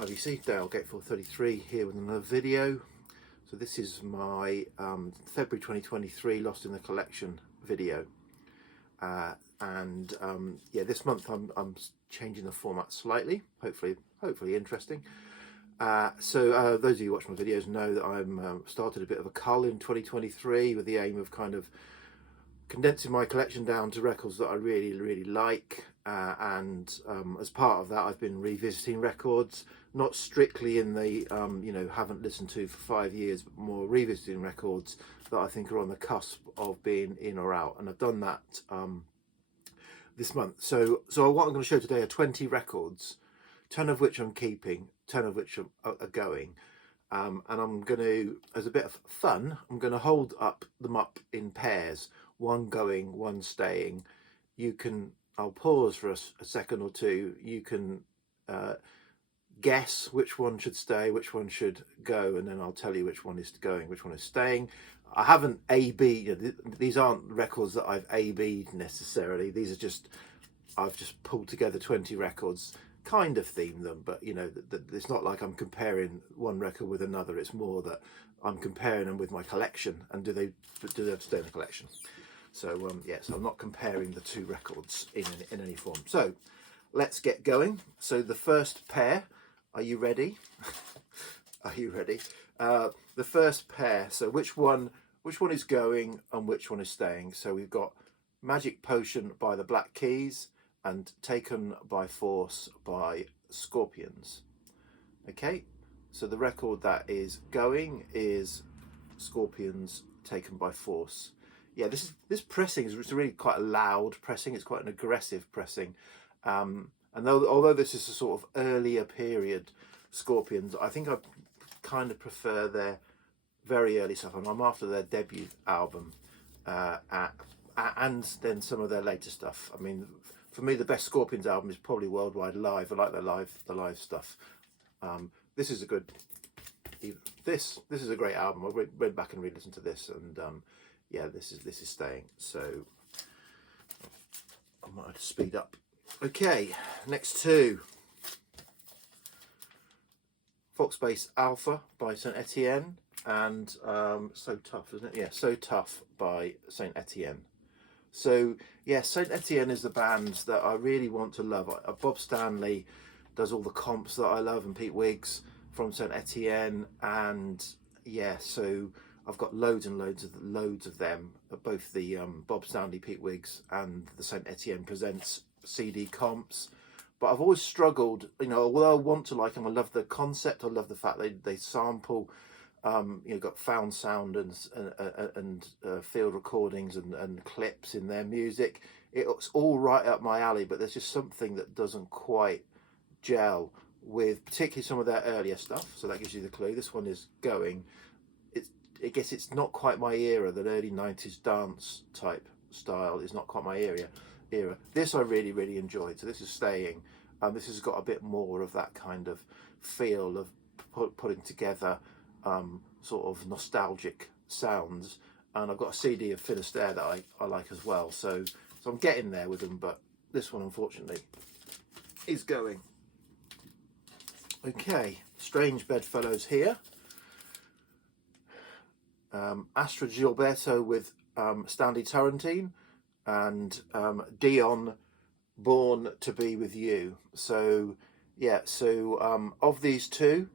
IVC, Dale Gateful 33 here with another video. So this is my February 2023 Lost in the Collection video. Yeah, this month I'm changing the format slightly, hopefully interesting. Those of you who watch my videos know that I'm started a bit of a cull in 2023 with the aim of kind of condensing my collection down to records that I really like, as part of that I've been revisiting records, not strictly in the haven't listened to for 5 years, but more revisiting records that I think are on the cusp of being in or out, and I've done that this month. So what I'm going to show today are 20 records, 10 of which I'm keeping, 10 of which are going. And I'm going to, as a bit of fun, I'm going to hold them up in pairs, one going, one staying. I'll pause for a second or two. You can guess which one should stay, which one should go, and then I'll tell you which one is going, which one is staying. I haven't A-B'd, these aren't records that I've A-B'd necessarily. These are just, I've just pulled together 20 records, kind of themed them, but it's not like I'm comparing one record with another. It's more that I'm comparing them with my collection, and do they stay in the collection? So so I'm not comparing the two records in any form. So let's get going. So the first pair, are you ready? Are you ready? The first pair, so which one is going and which one is staying? So we've got Magic Potion by the Black Keys and Taken by Force by Scorpions. Okay, so the record that is going is Scorpions, Taken by Force. Yeah, this pressing is really quite a loud pressing. It's quite an aggressive pressing, and although this is a sort of earlier period Scorpions, I think I kind of prefer their very early stuff. I'm after their debut album, and then some of their later stuff. I mean, for me, the best Scorpions album is probably Worldwide Live. I like the live stuff. This is a good. This is a great album. I went back and re-listened to this, and yeah, this is staying. So I might have to speed up. Okay, next two. Foxbase Alpha by Saint Etienne and So Tough, isn't it? Yeah, So Tough by Saint Etienne. So yeah, Saint Etienne is the band that I really want to love. Bob Stanley does all the comps that I love, and Pete Wiggs from Saint Etienne, and yeah, so I've got loads and loads of them, both the Bob Stanley, Pete Wiggs, and the Saint Etienne Presents CD comps. But I've always struggled, although I want to like them, I love the concept, I love the fact they sample, got found sound and field recordings and clips in their music. It's all right up my alley, but there's just something that doesn't quite gel with particularly some of their earlier stuff. So that gives you the clue. This one is going. I guess it's not quite my era. That early 90s dance type style is not quite my era. This I really enjoyed. So this is staying. This has got a bit more of that kind of feel of putting together sort of nostalgic sounds. And I've got a CD of Finisterre that I like as well. So I'm getting there with them, but this one unfortunately is going. Okay, Strange Bedfellows here. Astrud Gilberto with Stanley Turrentine, and Dion, Born to Be With You. So yeah, of these two,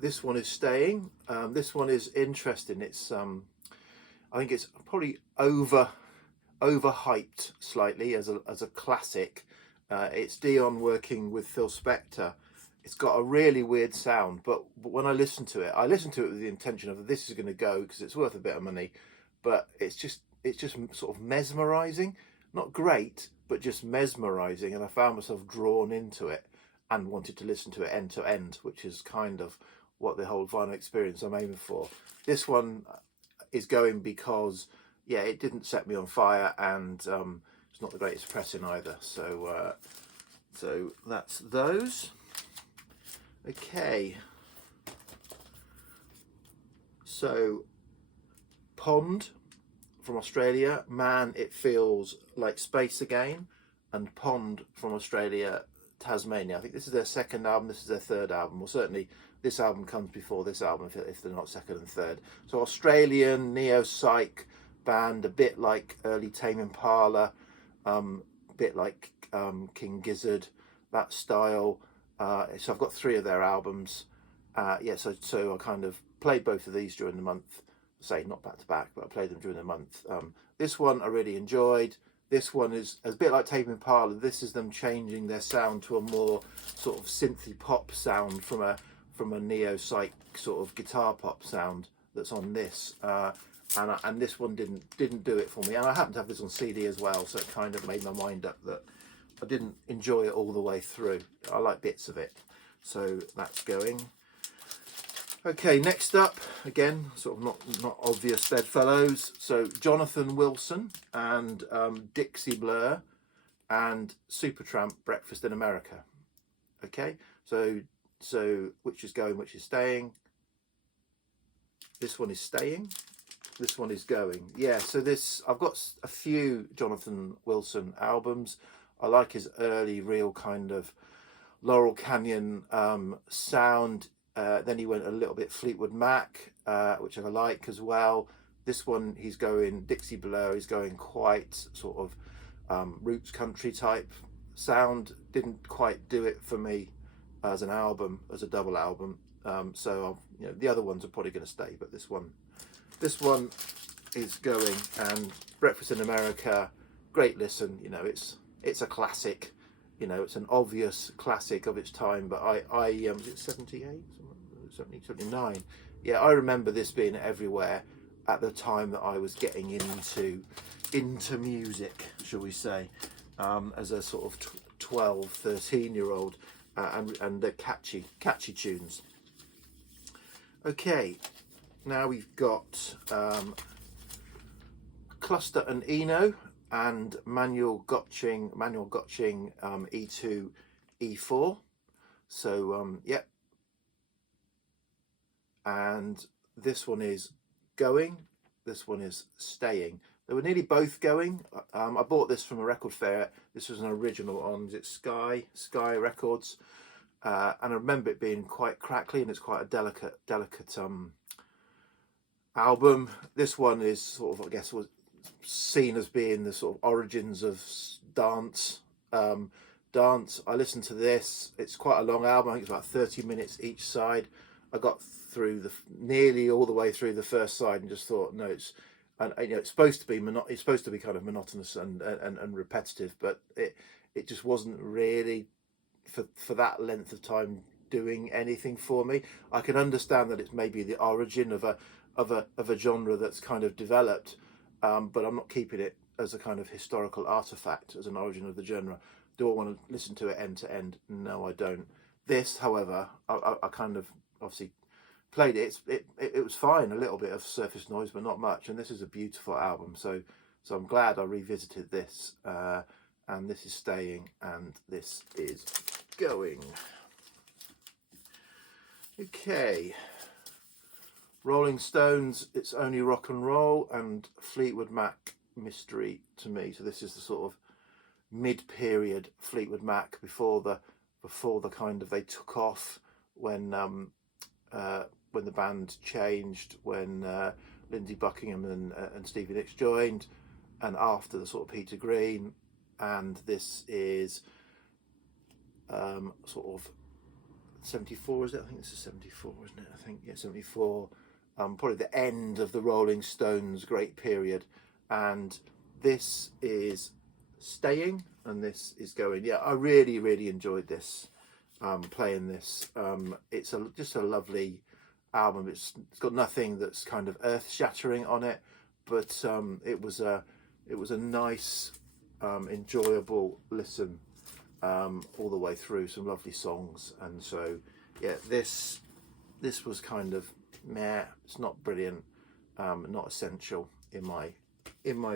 this one is staying. This one is interesting. It's I think it's probably overhyped slightly as a classic. It's Dion working with Phil Spector. It's got a really weird sound, but when I listen to it with the intention of this is going to go because it's worth a bit of money, but it's just sort of mesmerizing. Not great, but just mesmerizing, and I found myself drawn into it and wanted to listen to it end to end, which is kind of what the whole vinyl experience I'm aiming for. This one is going because yeah, it didn't set me on fire, and it's not the greatest pressing either. So that's those. Okay, so Pond from Australia, Man It Feels Like Space Again, and Pond from Australia, Tasmania. I think this is their second album, this is their third album, or certainly this album comes before this album if they're not second and third. So Australian neo-psych band, a bit like early Tame Impala, a bit like King Gizzard, that style. So I've got 3 of their albums. Yeah, so I kind of played both of these during the month. Say not back to back, but I played them during the month. This one I really enjoyed. This one is a bit like Tame Impala. This is them changing their sound to a more sort of synthy pop sound from a neo-psych sort of guitar pop sound that's on this. And this one didn't do it for me. And I happen to have this on CD as well, so it kind of made my mind up that I didn't enjoy it all the way through. I like bits of it, so that's going. Okay, next up, again, sort of not obvious bedfellows. So Jonathan Wilson and Dixie Blur and Supertramp, Breakfast in America. Okay, so which is going, which is staying? This one is staying. This one is going. Yeah, so I've got a few Jonathan Wilson albums. I like his early, real kind of Laurel Canyon sound. Then he went a little bit Fleetwood Mac, which I like as well. This one, he's going Dixie Blur. He's going quite sort of roots country type sound. Didn't quite do it for me as an album, as a double album. So the other ones are probably going to stay, but this one is going. And Breakfast in America, great listen. It's a classic. It's an obvious classic of its time. But I was it 78? 79. Yeah, I remember this being everywhere at the time that I was getting into music, shall we say, as a sort of 12, 13-year-old, and they're catchy tunes. Okay, now we've got Cluster and Eno and Manuel Gotching E2 E4. So yep. And this one is going, this one is staying. They were nearly both going. I bought this from a record fair. This was an original on, is it Sky Records? And I remember it being quite crackly, and it's quite a delicate album. This one is sort of, I guess, was seen as being the sort of origins of dance. I listened to this. It's quite a long album. I think it's about 30 minutes each side. I got through nearly all the way through the first side and just thought, no, it's supposed to be kind of monotonous and repetitive, but it just wasn't really for that length of time doing anything for me. I can understand that it's maybe the origin of a genre that's kind of developed, but I'm not keeping it as a kind of historical artifact as an origin of the genre. Do I want to listen to it end to end? No, I don't. This, however, I kind of obviously played it. It was fine, a little bit of surface noise, but not much. And this is a beautiful album, so I'm glad I revisited this. And this is staying, and this is going. Okay, Rolling Stones, It's Only Rock and Roll, and Fleetwood Mac, Mystery to Me. So this is the sort of mid-period Fleetwood Mac before the kind of they took off when the band changed, when Lindsey Buckingham and Stevie Nicks joined, and after the sort of Peter Green. And this is sort of 74, is it? I think this is 74, isn't it? I think, yeah, 74. Probably the end of the Rolling Stones' great period. And this is staying, and this is going. Yeah, I really, really enjoyed this, playing this. It's just a lovely album. It's got nothing that's kind of earth-shattering on it, but it was a nice, enjoyable listen all the way through. Some lovely songs, and so yeah, this was kind of meh. It's not brilliant, not essential in my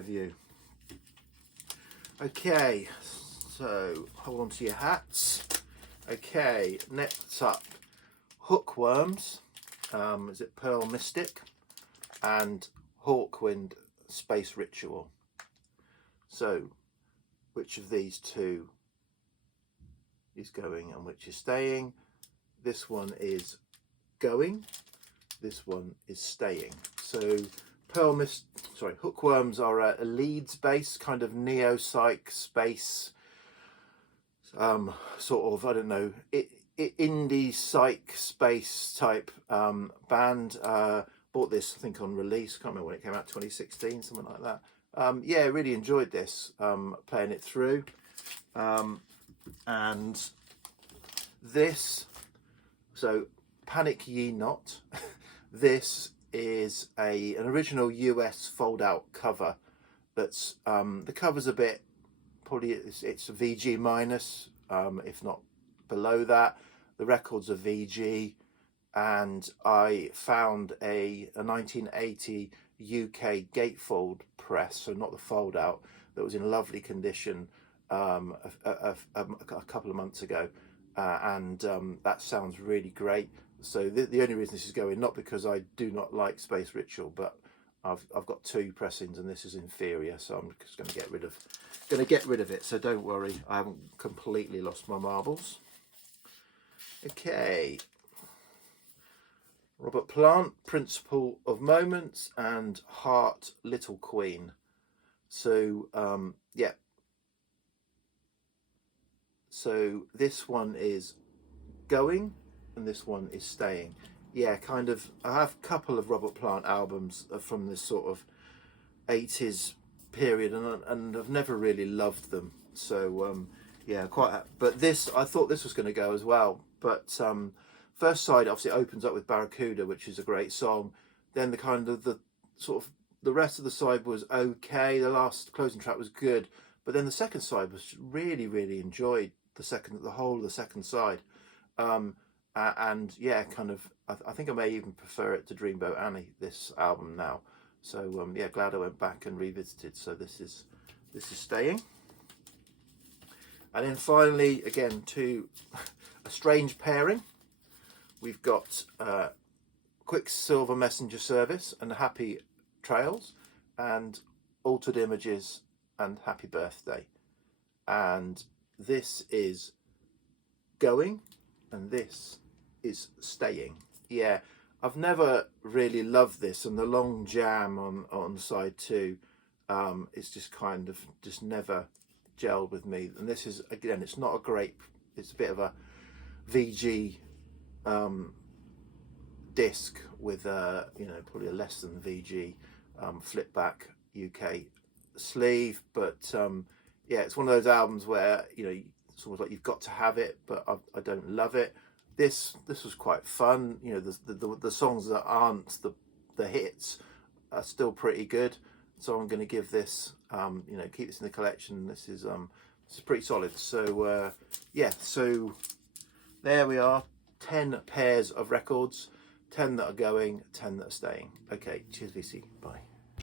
view. Okay, so hold on to your hats. Okay, next up, Hookworms. Is it Pearl Mystic and Hawkwind Space Ritual? So which of these two is going and which is staying. This one is going, this one is staying. So hookworms are a Leeds based kind of neo-psych space sort of, I don't know, indie psych space type band. Bought this I think on release, can't remember when it came out, 2016, something like that. Yeah, really enjoyed this, playing it through. And this, so Panic Ye Not, this is an original US fold out cover. That's the cover's a bit, probably it's a VG minus, if not below that. The record's a VG, and I found a 1980 UK gatefold press, so not the fold out, that was in lovely condition a couple of months ago, and that sounds really great. So the only reason this is going, not because I do not like Space Ritual, but I've got two pressings and this is inferior, so I'm just going to get rid of it. So don't worry, I haven't completely lost my marbles. Okay, Robert Plant, Principle of Moments, and Heart, Little Queen. So yeah, so this one is going and this one is staying. Yeah, kind of, I have a couple of Robert Plant albums from this sort of 80s period, and I've never really loved them. So yeah, but this, I thought this was going to go as well. But first side obviously opens up with Barracuda, which is a great song. Then the kind of the sort of the rest of the side was okay. The last closing track was good, but then the second side was really enjoyed the whole of the second side. And yeah, kind of, I think I may even prefer it to Dreamboat Annie, this album now. So yeah, glad I went back and revisited. So this is staying. And then finally, again, to a strange pairing, we've got Quicksilver Messenger Service and Happy Trails, and Altered Images and Happy Birthday. And this is going and this is staying. Yeah, I've never really loved this, and the long jam on side 2, it's just kind of just never gelled with me. And this is, again, it's not a great, it's a bit of a VG disc with you know, probably a less than VG flip back UK sleeve, but yeah, it's one of those albums where, you know, it's almost like you've got to have it, but I don't love it. This was quite fun. You know, the songs that aren't the hits are still pretty good. So I'm going to give this, you know, keep this in the collection. This is pretty solid. So yeah, so there we are. 10 pairs of records, 10 that are going, 10 that are staying. Okay, cheers VC, bye.